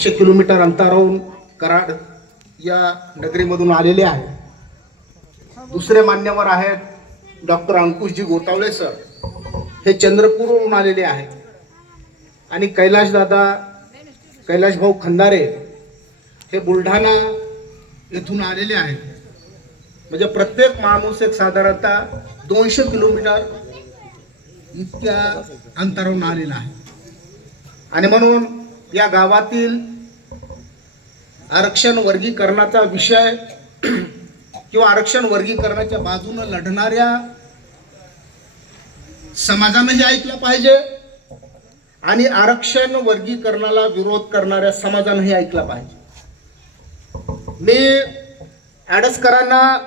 100 kilometre अंतरावरून कराड या नगरीमधून आलेले आहेत। दुसरे मान्यवर आहेत डॉक्टर अंकुशजी गोतावळे सर, हे चंद्रपूरवरून आलेले आहेत। आणि कैलाश भाऊ खंदारे हे बुलढाणा येथून आलेले आहेत। म्हणजे प्रत्येक माणूस एक साधारणतः 200 किलोमीटर इतक्या अंतरावरून आलेला आहे। आणि म्हणून या गावातील आरक्षण वर्गीकरणाचा विषय किंवा आरक्षण वर्गीकरणाच्या बाजूने लढणाऱ्या समाजानेही ऐकलं पाहिजे आणि आरक्षण वर्गीकरणाला विरोध करणाऱ्या समाजानेही ऐकलं पाहिजे। मी ॲडसकरांना,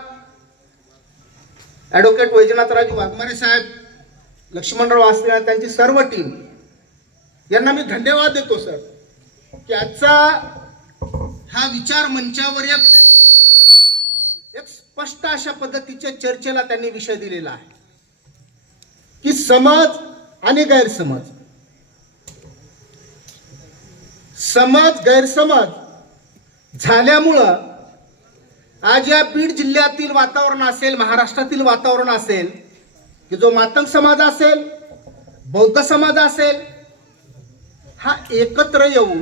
ॲडव्होकेट वैजनाथराव वाघमारे साहेब, लक्ष्मणराव वासने, त्यांची सर्व टीम यांना मी धन्यवाद देतो सर, की आजचा हा विचार मंचावर एक स्पष्ट अशा पद्धतीच्या चर्चेला त्यांनी विषय दिलेला आहे की समज आणि गैरसमज, गैरसमज झाल्यामुळं आज या बीड जिल्ह्यातील वातावरण असेल, महाराष्ट्रातील वातावरण असेल की जो मातंग समाज असेल, बौद्ध समाज असेल, हा एकत्र येऊन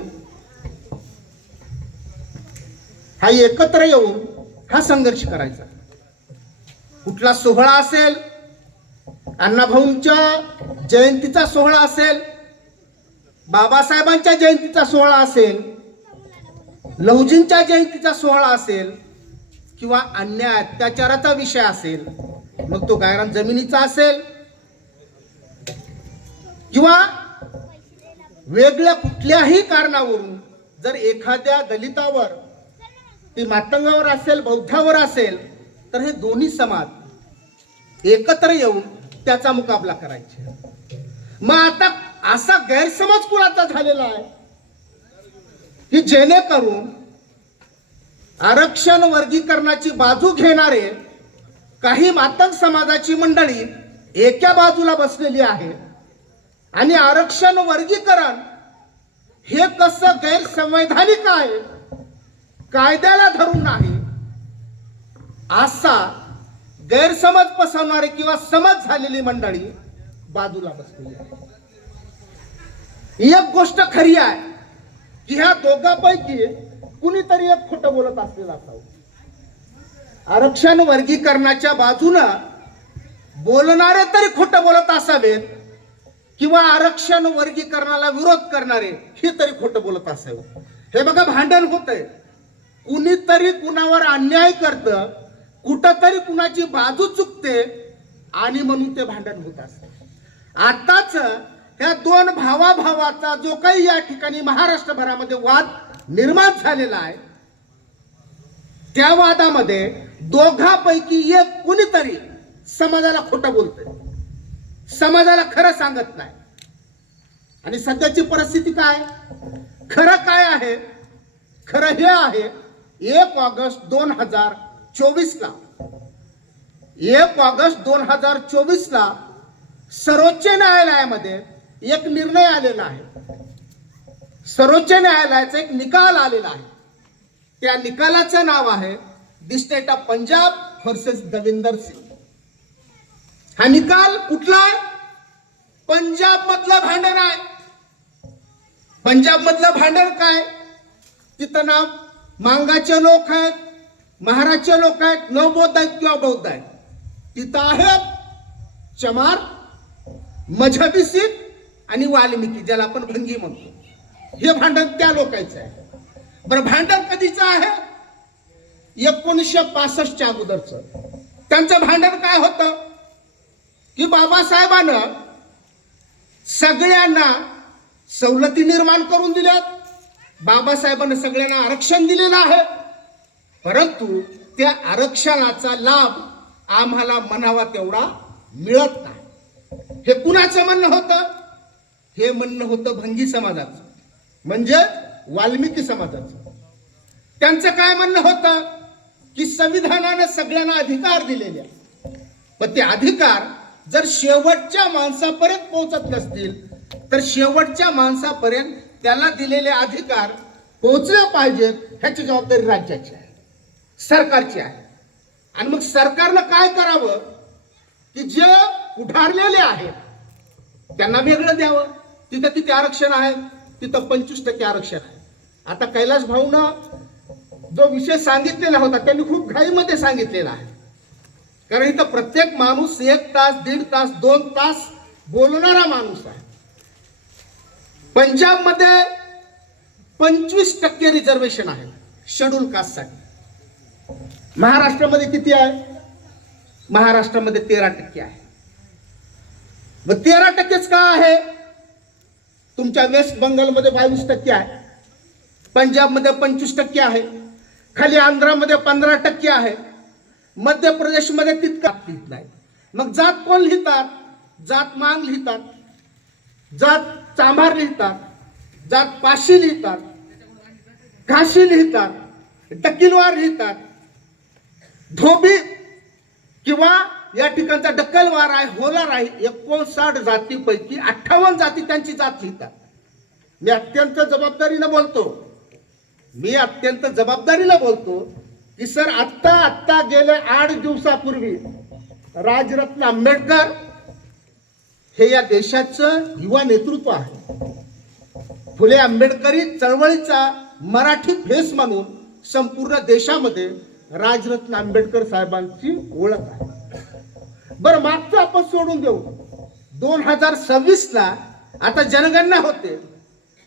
हा संघर्ष करायचा। कुठला सोहळा असेल, अण्णाभाऊंच्या जयंतीचा सोहळा असेल, बाबासाहेबांच्या जयंतीचा सोहळा असेल, लहुजींच्या जयंतीचा सोहळा असेल किंवा अन्याय अत्याचाराचा विषय असेल, मग तो गायरान जमिनीचा असेल किंवा वेगळ्या कुठल्याही कारणावरून जर एखाद्या दलितावर, ती मातंगावर असेल, बौद्धावर असेल, तर हे दोन्ही समाज एकत्र येऊन त्याचा मुकाबला करायचे। मग आता असा गैरसमज कुणाचा झालेला आहे की जेणेकरून आरक्षण वर्गीकरणाची बाजू घेणारे काही मातंग समाजाची मंडळी एका बाजूला बसलेली आहे आणि आरक्षण वर्गीकरण हे कसं गैरसंवैधानिक आहे, कायद्याला धरून नाही, असा गैरसमज पसरवणारे किंवा समज झालेली मंडळी बाजूला बसलेली आहे। एक गोष्ट खरी आहे की ह्या दोघांपैकी कुणीतरी एक खोटं बोलत असलेला असावं। आरक्षण वर्गीकरणाच्या बाजूनं बोलणारे तरी खोटं बोलत असावेत किंवा आरक्षण वर्गीकरणाला विरोध करणारे हे तरी खोटं बोलत असावे। हे बघा, भांडण होतंय, कुणीतरी कुणावर अन्याय करतं, कुठंतरी कुणाची बाजू चुकते आणि म्हणून ते भांडण होत असते। आताच ह्या दोन भावाचा जो काही या ठिकाणी महाराष्ट्रभरामध्ये वाद निर्माण झालेला आहे, त्या वादामध्ये दोघांपैकी एक कुणीतरी समाजाला खोटं बोलतंय, समाजाला खरं सांगत नाही। आणि सध्याची परिस्थिती काय, खरं काय आहे? खरं हे आहे 1 ऑगस्ट 2024 ला 1 ऑगस्ट 2024 ला सर्वोच्च न्यायालयामध्ये एक निर्णय आलेला आहे, सर्वोच्च न्यायालयाचा एक निकाल आलेला आहे। त्या निकालाचं नाव आहे the state of Punjab versus Davinder Singh. हा निकाल कुठला आहे? पंजाब मधलं भांडण आहे। पंजाब मधलं भांडण काय? तिथं ना मांगाचे लोक आहेत, महाराजचे लोक आहेत, नवबौद्ध आहेत किंवा बौद्ध आहेत, तिथं आहेत चमार, मजहबी शीख आणि वाल्मिकी, ज्याला आपण भंगी म्हणतो। हे भांडण त्या लोकांचं आहे। बरं, भांडण कधीचं आहे? 1965च्या अगोदरचं। त्यांचं भांडण काय होतं की बाबासाहेबांनं सगळ्यांना सवलती निर्माण करून दिल्यात, बाबासाहेबांनी सगळ्यांना आरक्षण दिलेलं आहे, परंतु त्या आरक्षणाचा लाभ आम्हाला म्हणावा तेवढा मिळत नाही। हे कुणाचं म्हणणं होतं? हे म्हणणं होतं भंगी समाजाचं, म्हणजे वाल्मिकी समाजाचं। त्यांचं काय म्हणणं होतं की संविधानाने सगळ्यांना अधिकार दिलेले, पण ते अधिकार जर शेवटच्या माणसापर्यंत पोहोचत नसतील तर शेवटच्या माणसापर्यंत त्याला दिलेले अधिकार पोहोचल्या पाहिजेत ह्याची जबाबदारी राज्याची आहे, सरकारची आहे. आणि मग सरकारनं काय करावं की जे उठारलेले आहेत त्यांना वेगळं द्यावं. तिथं किती आरक्षण आहे? तिथं 25% आरक्षण आहे. आता कैलास भाऊनं जो विषय सांगितलेला होता त्यांनी खूप घाईमध्ये सांगितलेला आहे, कारण इथं प्रत्येक माणूस 1 तास 1.5 तास 2 तास बोलणारा माणूस आहे. पंजाबमध्ये 25% रिझर्वेशन आहे शेड्यूल कास्टसाठी. महाराष्ट्रामध्ये किती आहे? महाराष्ट्रामध्ये 13% आहे. मग 13%च का आहे? तुमच्या वेस्ट बंगालमध्ये 22% आहे, पंजाबमध्ये 25% आहे, खाली आंध्रामध्ये 15% आहे, मध्य प्रदेशमध्ये तितका लिहित नाही. मग जात कोण लिहितात? जात मांग लिहितात, जात चांभार लिहितात, जात पाशी लिहितात, घाशी लिहितात, डकिलवार लिहितात, धोबी किंवा या ठिकाणचा डक्कलवार आहे, होलार आहे. 59 जातीपैकी 58 जाती त्यांची जात लिहितात. मी अत्यंत जबाबदारीनं बोलतो की सर आत्ता गेल्या 8 दिवसापूर्वी राजरत्न आंबेडकर हे या देशाचं युवा नेतृत्व आहे. फुले आंबेडकरी चळवळीचा मराठी फेस म्हणून संपूर्ण देशामध्ये राजरत्न आंबेडकर साहेबांची ओळख आहे. बरं, मागचं आपण सोडून देऊ. 2026ला आता जनगणना होते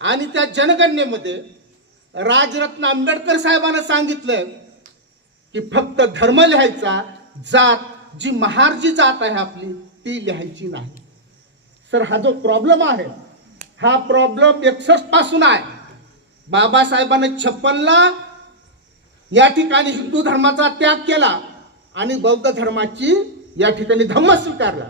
आणि त्या जनगणनेमध्ये राजरत्न आंबेडकर साहेबांना सांगितलं की फक्त धर्म लिहायचा, जात जी महार जी जात आहे आपली ती लिहायची नाही. सर, हा जो प्रॉब्लेम आहे हा प्रॉब्लेम 61 पासून आहे. बाबासाहेबांनी 56ला या ठिकाणी हिंदू धर्माचा त्याग केला आणि बौद्ध धर्माची या ठिकाणी धम्म स्वीकारला.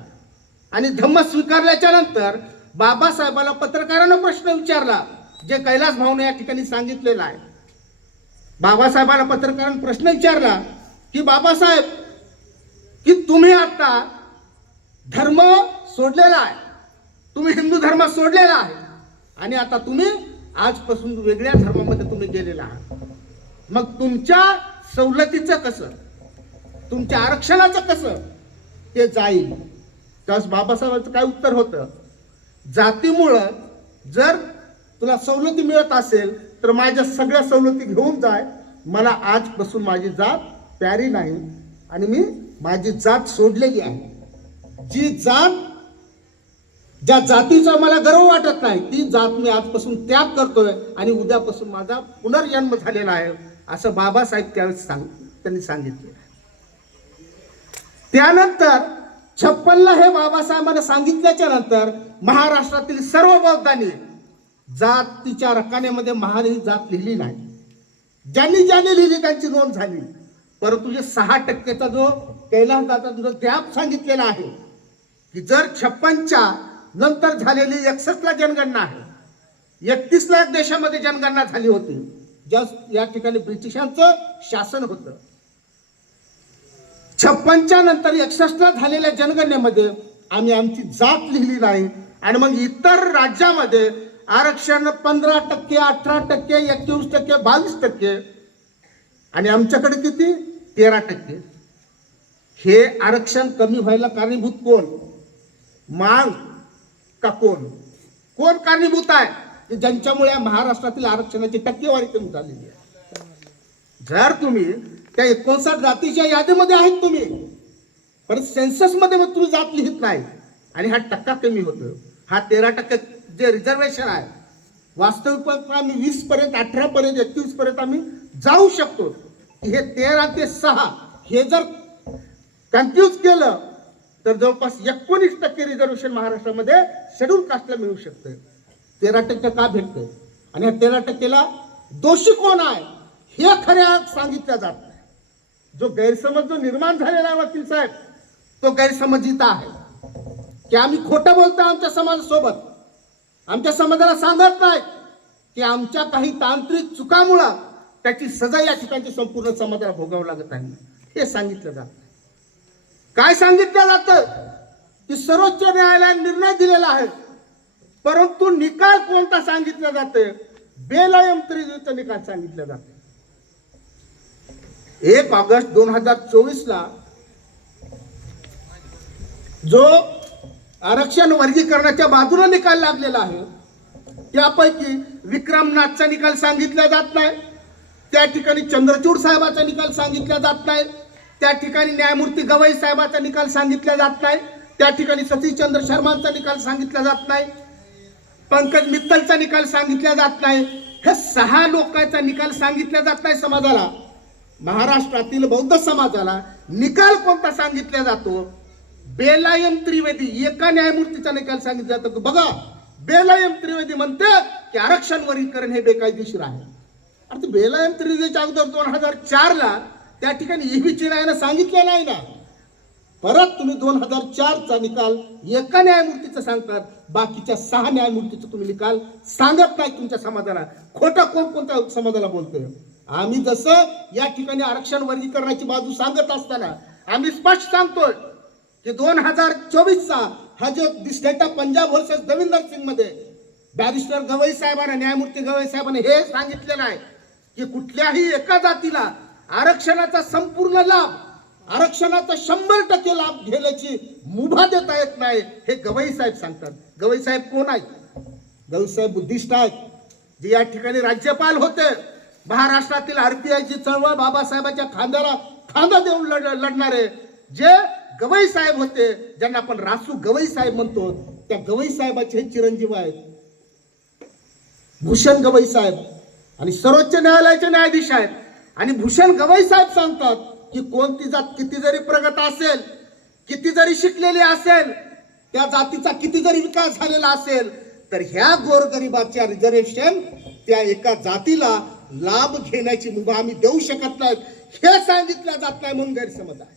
आणि धम्म स्वीकारल्याच्या नंतर बाबासाहेबाला पत्रकारांना प्रश्न विचारला, जे कैलास भाऊने या ठिकाणी सांगितलेलं आहे. बाबासाहेबाला पत्रकारांनी प्रश्न विचारला की बाबासाहेब, की तुम्ही आता धर्म सोडलेला आहे, तुम्ही हिंदू धर्म सोडलेला आहे आणि आता तुम्ही आजपासून वेगळ्या धर्मामध्ये तुम्ही गेलेला आहात, मग तुमच्या सवलतीचं कसं, तुमच्या आरक्षणाचं कसं ते जाईल? त्यास बाबासाहेबांचं काय उत्तर होतं? जातीमुळं जर तुला सवलती मिळत असेल तर माझ्या सगळ्या सवलती घेऊन जाय. मला आजपासून माझी जात प्यारी नाही आणि मी माझी जात सोडलेली आहे. जी जात, ज्या जातीचा मला गर्व वाटत नाही ती जात मी आजपासून त्याग करतोय आणि उद्यापासून माझा पुनर्जन्म झालेला आहे, असं बाबासाहेब त्यावेळेस त्यांनी सांगितले. त्यानंतर 56ला हे बाबासाहेबांना सांगितल्याच्या नंतर महाराष्ट्रातील सर्व बौद्धांनी जातीच्या रकान्यामध्ये महार ही जात लिहिली नाही. ज्यांनी लिहिली त्यांची नोंद झाली, परंतु जे 6%चा जो कैलास दादाचा जो गॅप सांगितलेला आहे की जर 56च्या नंतर झालेली 61ला जनगणना आहे, 31ला एक देशामध्ये जनगणना झाली होती, ज्या या ठिकाणी ब्रिटिशांचं शासन होतं. 56च्या नंतर 61ला झालेल्या जनगणनेमध्ये आम्ही आमची जात लिहिली नाही आणि मग इतर राज्यामध्ये आरक्षण 15%, 18%, 21%, 22% आणि आमच्याकडे किती? 13%. हे आरक्षण कमी व्हायला कारणीभूत कोण? मांग का कोण कारणीभूत आहे की ज्यांच्यामुळे महाराष्ट्रातील आरक्षणाची टक्केवारी कमी झालेली आहे? जर तुम्ही त्या 59 जातीच्या यादीमध्ये आहेत तुम्ही, परत सेन्सस मध्ये मग तुम्ही जात लिहित नाही आणि हा टक्का कमी होतो. हा 13% जे रिझर्वेशन आहे, वास्तविक आम्ही 20 पर्यंत, 18 पर्यंत, 21 पर्यंत आम्ही जाऊ शकतो. हे 13 ते 6 हे जर कन्फ्यूज केलं तर जवळपास 19% रिझर्वेशन महाराष्ट्रामध्ये शेड्यूल कास्टला मिळू शकतं. 13% का भेटतं आणि ह्या 13%ला दोषी कोण आहे हे खऱ्या सांगितलं जात नाही. जो गैरसमज जो निर्माण झालेला आहे वकील साहेब, तो गैरसमज इथं आहे की आम्ही खोटं बोलतो आमच्या समाजासोबत. आमच्या समाजाला सांगत नाही की आमच्या काही तांत्रिक चुकामुळं त्याची सजा या ठिकाणची संपूर्ण समाजाला भोगावं लागत आहे, हे सांगितलं जात. काय सांगितलं जातं की सर्वोच्च न्यायालयाने निर्णय दिलेला आहे, परंतु निकाल कोणता सांगितला जातोय बेलायम त्रिज्येचा निकाल सांगितला जातो. 1 ऑगस्ट 2024 ला जो आरक्षण वर्गीकरणाच्या बाजूने निकाल लागलेला आहे त्यापैकी विक्रमनाथचा निकाल सांगितला जात नाही, त्या ठिकाणी चंद्रचूड साहेबाचा निकाल सांगितला जात नाही, त्या ठिकाणी न्यायमूर्ती गवई साहेबाचा निकाल सांगितला जात नाही, त्या ठिकाणी सतीशचंद्र शर्मांचा निकाल सांगितला जात नाही, पंकज मित्तलचा निकाल सांगितला जात नाही. हे 6 लोकांचा निकाल सांगितला जात नाही समाजाला. महाराष्ट्रातील बौद्ध समाजाला निकाल कोणता सांगितला जातो? बेलायम त्रिवेदी एका न्यायमूर्तीचा निकाल सांगितला जातो. बघा, बेलायम त्रिवेदी म्हणते की आरक्षण वर्गीकरण हे बेकायदेशीर आहे. अरे बेलायम त्रिवेदीच्या अगोदर 2004 ला त्या ठिकाणी ईव्हीची न्यायानं सांगितलं नाही ना. परत तुम्ही 2004 चा निकाल एका न्यायमूर्तीचा सांगतात, बाकीच्या 6 न्यायमूर्तीचा तुम्ही निकाल सांगत नाही तुमच्या समाजाला. खोटा कोणत्या समाजाला बोलतोय? आम्ही जसं या ठिकाणी आरक्षण वर्गीकरणाची बाजू सांगत असताना आम्ही स्पष्ट सांगतोय की 2024 चा हा जो state of Punjab versus Devinder Singh मध्ये बॅरिस्टर गवई साहेबांना, न्यायमूर्ती गवई साहेबांनी हे सांगितलेलं आहे की कुठल्याही एका जातीला आरक्षणाचा संपूर्ण लाभ, आरक्षणाचा 100% लाभ घेण्याची मुभा देता येत नाही, हे गवई साहेब सांगतात. गवई साहेब कोण आहेत? गवई साहेब बुद्धिस्ट आहेत, जे या ठिकाणी राज्यपाल होते. महाराष्ट्रातील आरपीआयची चळवळ बाबासाहेबांच्या खांद्याला खांदा देऊन लढणारे जे गवई साहेब होते, ज्यांना आपण रासू गवई साहेब म्हणतो, त्या गवई साहेबाचे हे चिरंजीव आहेत भूषण गवई साहेब, आणि सर्वोच्च न्यायालयाचे न्यायाधीश आहेत. आणि भूषण गवई साहेब सांगतात की कोणती जात किती जरी प्रगत असेल, किती जरी शिकलेली असेल, त्या जातीचा किती जरी विकास झालेला असेल, तर ह्या गोरगरिबाच्या रिझर्वेशन त्या एका जातीला लाभ घेण्याची मुभा आम्ही देऊ शकत नाही, हे सांगितलं जात नाही म्हणून गैरसमज आहे.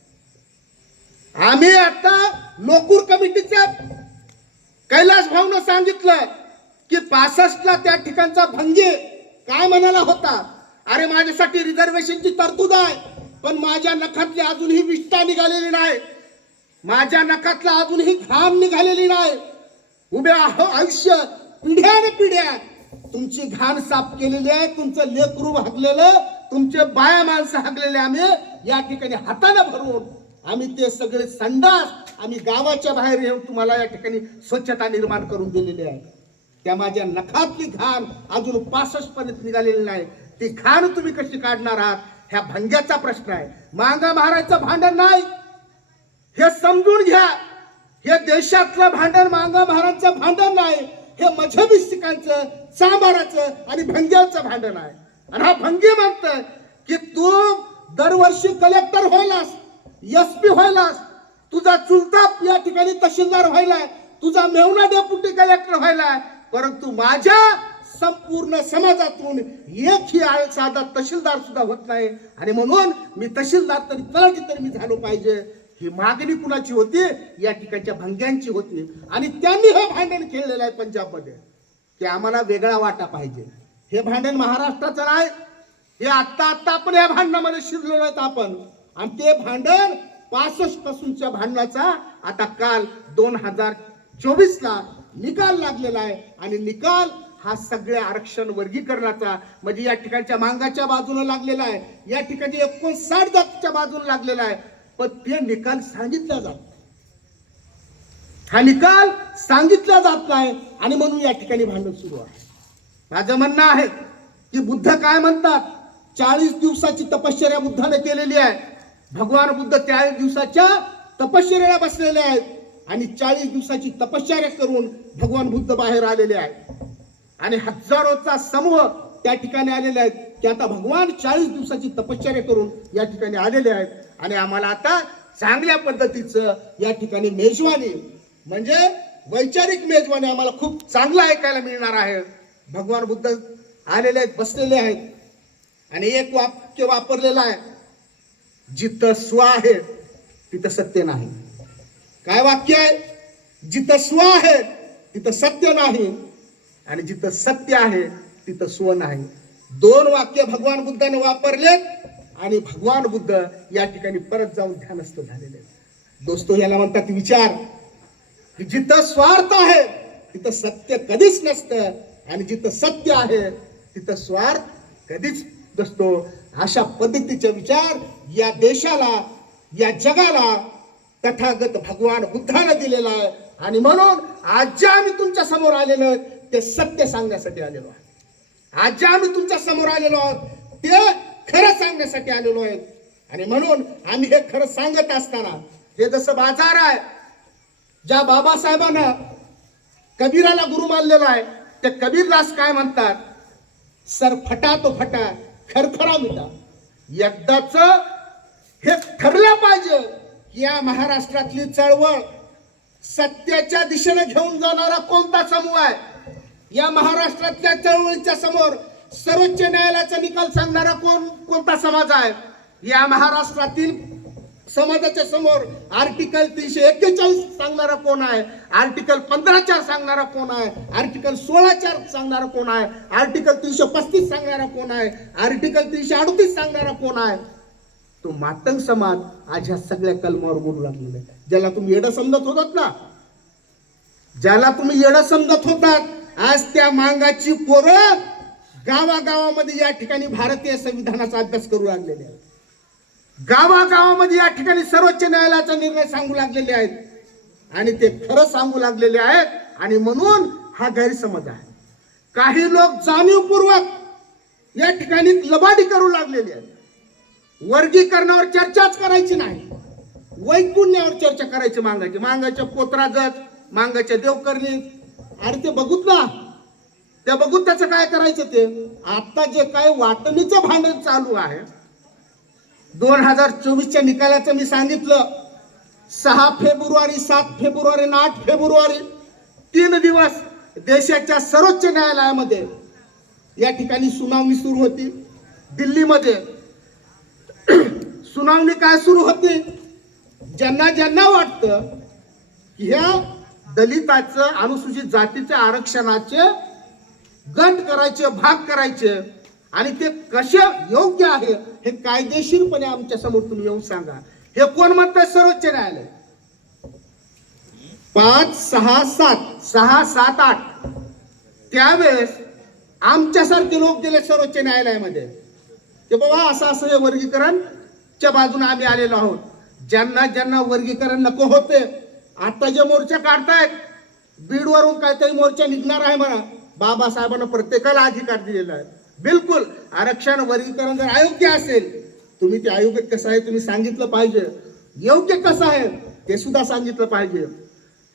आम्ही आता लोकूर कमिटीच्या कैलास भाऊनं सांगितलं की 65 ला त्या ठिकाणचा भंगे काय म्हणाला होता, अरे माझ्यासाठी रिझर्वेशनची तरतूद आहे, पण माझ्या नखातली अजूनही विष्ठा निघालेली नाही, माझ्या नखातला अजूनही घाम निघालेली नाही. उभे आयुष्य पिढ्याने पिढ्या तुमची घाण साफ केलेली आहे, तुमचं लेकरू हागलेलं, तुमचे बाया माणसं हागलेले आम्ही या ठिकाणी हाताने भरून आम्ही ते सगळे संडास आम्ही गावाच्या बाहेर येऊन तुम्हाला या ठिकाणी स्वच्छता निर्माण करून दिलेली आहे. त्या माझ्या नखातली घाण अजून 65 पर्यंत निघालेली नाही. ती घाण तुम्ही कशी काढणार आहात, ह्या भंग्याचा प्रश्न आहे. मांगा महाराजचं भांडण नाही, हे समजून घ्या. हे देशातलं भांडण मांगा महाराजचं भांडण नाही, हे मजहबी सिखांचं, चांबाराचं आणि भंग्याचं भांडण आहे. आणि हा भंगी म्हणतोय की तू दरवर्षी कलेक्टर व्हायलास, एसपी व्हायलास, तुझा चुलता या ठिकाणी तहसीलदार व्हायलाय, तुझा मेहुणा डेप्युटी कलेक्टर व्हायलाय, परंतु माझ्या संपूर्ण समाजातून एकही साधा तहसीलदार सुद्धा होत नाही, आणि म्हणून मी तहसीलदार तरी तलाठी तरी मी झालो पाहिजे. ही मागणी कुणाची होती? या ठिकाणच्या भंग्यांची होती. आणि त्यांनी हे भांडण खेळलेलं आहे पंजाबमध्ये की आम्हाला वेगळा वाटा पाहिजे. हे भांडण महाराष्ट्राचं नाही, हे आत्ता आपण या भांडणामध्ये शिरलेलो आहेत आपण. आणि ते भांडण 65 पासूनच्या भांडणाचा आता काल 2024 ला निकाल लागलेला आहे. आणि निकाल हा सगळ्या आरक्षण वर्गीकरणाचा, म्हणजे या ठिकाणच्या मांगाच्या बाजूने लागलेला आहे, या ठिकाणी 59 जातीच्या बाजूने लागलेला आहे, पण ते निकाल सांगितला जात, हा निकाल सांगितला जात नाही, आणि म्हणून या ठिकाणी भांडण सुरू आहे. माझं म्हणणं आहे की बुद्ध काय म्हणतात, 40 दिवसाची तपश्चर्या बुद्धाने केलेली आहे. भगवान बुद्ध 40 दिवसाच्या तपश्चर्याला बसलेले आहेत, आणि 40 दिवसाची तपश्चर्या करून भगवान बुद्ध बाहेर आलेले आहेत, आणि हजारोचा समूह त्या ठिकाणी आलेले आहेत की आता भगवान 40 दिवसाची तपश्चर्या करून या ठिकाणी आलेले आहेत. आणि आम्हाला आता चांगल्या पद्धतीचं या ठिकाणी मेजवानी, म्हणजे वैचारिक मेजवानी आम्हाला खूप चांगलं ऐकायला मिळणार आहे. भगवान बुद्ध आलेले आहेत, बसलेले आहेत, आणि एक वाक्य वापरलेलं आहे, जिथं स्व आहे तिथं सत्य नाही. काय वाक्य आहे? जिथं स्व आहे तिथं सत्य नाही, आणि जिथं सत्य आहे तिथं स्व नाही. 2 वाक्य भगवान बुद्धाने वापरलेत, आणि भगवान बुद्ध या ठिकाणी परत जाऊन ध्यानस्थ झालेले. दोस्तो, याला म्हणतात विचार. जिथं स्वार्थ आहे तिथं सत्य कधीच नसतं, आणि जिथं सत्य आहे तिथं स्वार्थ कधीच नसतो. अशा पद्धतीचे विचार या देशाला, या जगाला तथागत भगवान बुद्धानं दिलेला आहे. आणि म्हणून आज जे आम्ही तुमच्या समोर आलेलो आहोत ते सत्य सांगण्यासाठी आलेलो आहे. आज जे आम्ही तुमच्या समोर आलेलो आहोत ते खरं सांगण्यासाठी आलेलो आहे. आणि म्हणून आम्ही हे खरं सांगत असताना हे जसं बाजार आहे, ज्या बाबासाहेबांना कबीराला गुरु मानलेला आहे, ते कबीरदास काय म्हणतात, सर फटा तो फटा खरखरा मिटा. एकदाच हे ठरलं पाहिजे की या महाराष्ट्रातली चळवळ सत्याच्या दिशेने घेऊन जाणारा कोणता समूह आहे. या महाराष्ट्रातल्या चळवळीच्या समोर सर्वोच्च न्यायालयाचा निकाल सांगणारा कोणता समाज आहे. या महाराष्ट्रातील समाजाच्या समोर आर्टिकल 341 सांगणारा कोण आहे, आर्टिकल 15(4) सांगणारा कोण आहे, आर्टिकल 16(4) सांगणारा कोण आहे, आर्टिकल 335 सांगणारा कोण आहे, आर्टिकल 338 सांगणारा कोण आहे. तो मातंग समाज आज ह्या सगळ्या कलमावर बोलू लागलेला आहे. ज्याला तुम्ही येडं समजत होतात ना, ज्याला तुम्ही येडं समजत होतात, आज त्या मांगाची पोरं गावागावामध्ये या ठिकाणी भारतीय संविधानाचा अभ्यास करू लागलेले आहेत. गावागावामध्ये या ठिकाणी सर्वोच्च न्यायालयाचा निर्णय सांगू लागलेले आहेत. आणि ते खरं सांगू लागलेले आहेत. आणि म्हणून हा गैरसमज आहे. काही लोक जाणीवपूर्वक या ठिकाणी लबाडी करू लागलेले आहेत. वर्गीकरणावर चर्चाच करायची नाही, वैकुण्यावर चर्चा करायची. मांगाच्या पोतराजत, मांगाच्या देवकरणी, अरे ते बघूत ना, त्या बघूत त्याचं काय करायचं. ते आता जे काय वाटणीचं भांडण चालू आहे, 2024च्या निकालाचं मी सांगितलं. 6 फेब्रुवारी, 7 फेब्रुवारी आणि 8 फेब्रुवारी 3 दिवस देशाच्या सर्वोच्च न्यायालयामध्ये या ठिकाणी सुनावणी सुरू होती. दिल्लीमध्ये सुनावणी काय सुरू होती, ज्यांना ज्यांना वाटतं की ह्या दलिताचं, अनुसूचित जातीचे आरक्षणाचे गट करायचे, भाग करायचे आणि ते कसे योग्य आहे हे कायदेशीरपणे आमच्या समोर तुम्ही येऊन सांगा. हे कोण म्हणतंय, सर्वोच्च न्यायालय. 5, 6, 7, 6, 7, 8 त्यावेळेस आमच्यासारखे लोक गेले सर्वोच्च न्यायालयामध्ये की बाबा असं असं हे वर्गीकरणच्या बाजूने आम्ही आलेलो आहोत. ज्यांना ज्यांना वर्गीकरण नको होते, आता जे मोर्चा काढतायत, बीडवरून काहीतरी मोर्चा निघणार आहे म्हणा, बाबासाहेबांना प्रत्येकाला अधिकार दिलेला आहे. बिलकुल आरक्षण वर्गीकरण जर अयोग्य असेल, तुम्ही ते अयोग्य कसं आहे तुम्ही सांगितलं पाहिजे, योग्य कसं आहे ते सुद्धा सांगितलं पाहिजे.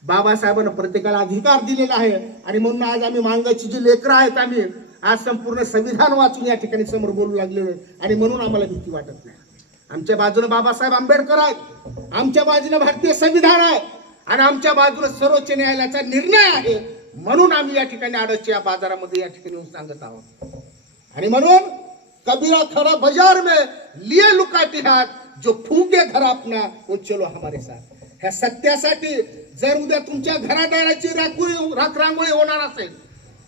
बाबासाहेबांना प्रत्येकाला अधिकार दिलेला आहे. आणि म्हणून आज आम्ही मांगाची जी लेकरं आहेत, आम्ही आज संपूर्ण संविधान वाचून या ठिकाणी समोर बोलू लागलेलो आहे. आणि म्हणून आम्हाला भीती वाटत नाही. आमच्या बाजूने बाबासाहेब आंबेडकर आहेत, आमच्या बाजूने भारतीय संविधान आहे आणि आमच्या बाजूने सर्वोच्च न्यायालयाचा निर्णय आहे. म्हणून आम्ही या ठिकाणी आडसच्या बाजारामध्ये या ठिकाणी सांगत आहोत. आणि म्हणून कबीरा खड़ा बाजार में लिए लुकाते हाथ, जो फूके घर अपना वो चलो हमारे साथ. ह्या सत्यासाठी जर उद्या तुमच्या घरादाराची राखरांगोळी होणार असेल,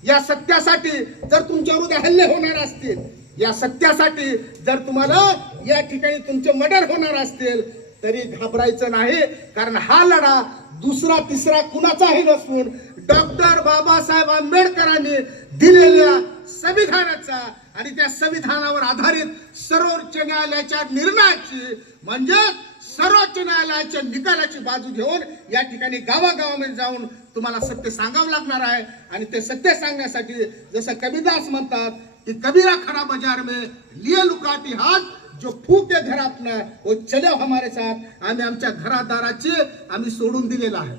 या सत्यासाठी जर तुमच्यावर उद्या हल्ले होणार असतील, या सत्यासाठी जर तुम्हाला या ठिकाणी तुमचे मर्डर होणार असतील, तरी घाबरायचं नाही. कारण हा लढा दुसरा तिसरा कुणाचाही नसून डॉक्टर बाबासाहेब आंबेडकरांनी दिलेल्या संविधानाचा आणि त्या संविधानावर आधारित सर्वोच्च न्यायालयाच्या निर्णयाची, म्हणजे सर्वोच्च न्यायालयाच्या निकालाची बाजू घेऊन या ठिकाणी गावागावामध्ये जाऊन तुम्हाला सत्य सांगावं लागणार आहे. आणि ते सत्य सांगण्यासाठी जसं कबीरदास म्हणतात की कबीरा खड़ा बाजार में लिए लुकाटी हाथ, जो फूके घर अपना वो चलो हमारे साथ. आम्ही आमच्या घरादाराचे आम्ही सोडून दिलेला आहे.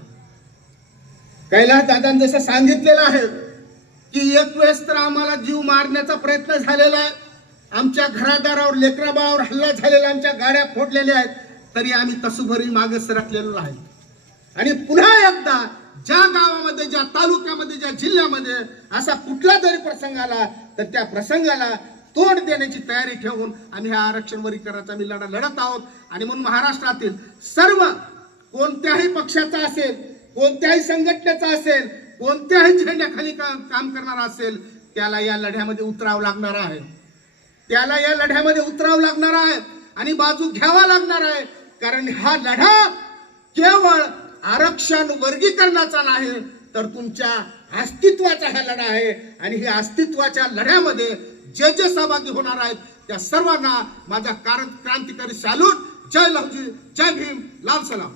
कैलास दादांनी जसं सांगितलेलं आहे की एक वेळेस तर आम्हाला जीव मारण्याचा प्रयत्न झालेला आहे, आमच्या घरादारावर लेकरा बाळावर हल्ला झालेला, आमच्या गाड्या फोडलेल्या आहेत, तरी आम्ही तसुभरी मागे सरकलेलो आहे. आणि पुन्हा एकदा ज्या गावामध्ये, ज्या तालुक्यामध्ये, ज्या जिल्ह्यामध्ये असा कुठला जरी प्रसंग आला तर त्या प्रसंगाला तोंड देण्याची तयारी ठेवून आम्ही हा आरक्षण वर्गीकरणाचा आम्ही लढा लढत आहोत. आणि म्हणून महाराष्ट्रातील सर्व कोणत्याही पक्षाचा असेल, कोणत्याही संघटनेचा असेल, कोणत्याही झेंड्याखाली काम करणारा असेल, त्याला या लढ्यामध्ये उतरावं लागणार आहे. त्याला या लढ्यामध्ये उतरावं लागणार आहे आणि बाजू घ्यावा लागणार आहे. कारण हा लढा केवळ आरक्षण वर्गीकरणाचा नाही, तर तुमच्या अस्तित्वाचा हा लढा आहे. आणि हे अस्तित्वाच्या लढ्यामध्ये जे जे सहभागी होणार आहेत त्या सर्वांना माझा क्रांतिकारी सॅल्यूट. जय लवजी, जय भीम, लाल सलाम.